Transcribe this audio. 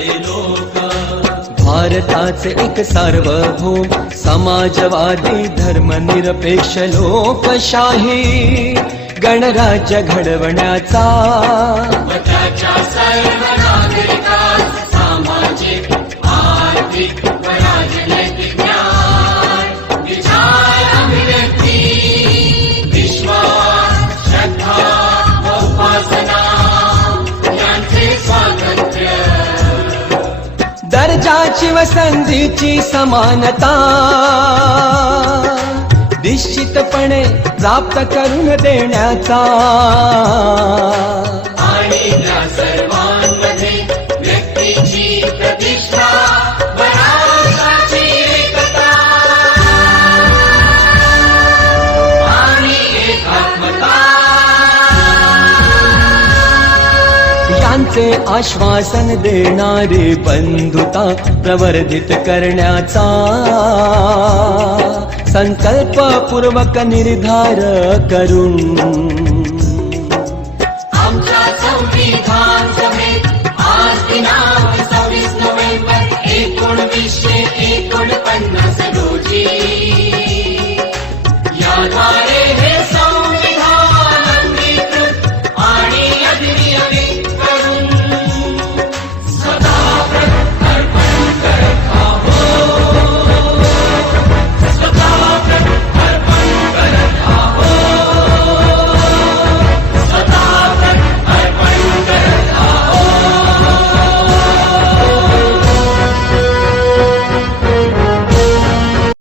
सारे लोक। भारताचे एक सार्वभौम समाजवादी धर्मनिरपेक्ष लोकशाही गणराज्य घडवण्याचा व त्याच्या सर्व नागरिकांस सामाजिक आर्थिक व राजनैतिक न्याय विचार अभिव्यक्ती विश्वास श्रद्धा व उपासना यांचे स्वातंत्र्य दर्जाची व संधीची समानता निश्चितपणे प्राप्त करून देण्याचा आणि त्या सर्वांमध्ये व्यक्तीची प्रतिष्ठा व राष्ट्राची एकता आणि एकात्मता यांचे आश्वासन देणारी बंधुता प्रवर्धित करण्याचा संकल्पपूर्वक निर्धार करून आमच्या संविधान सभेत आज दिनांक 26 नोव्हेंबर 1949 रोजी या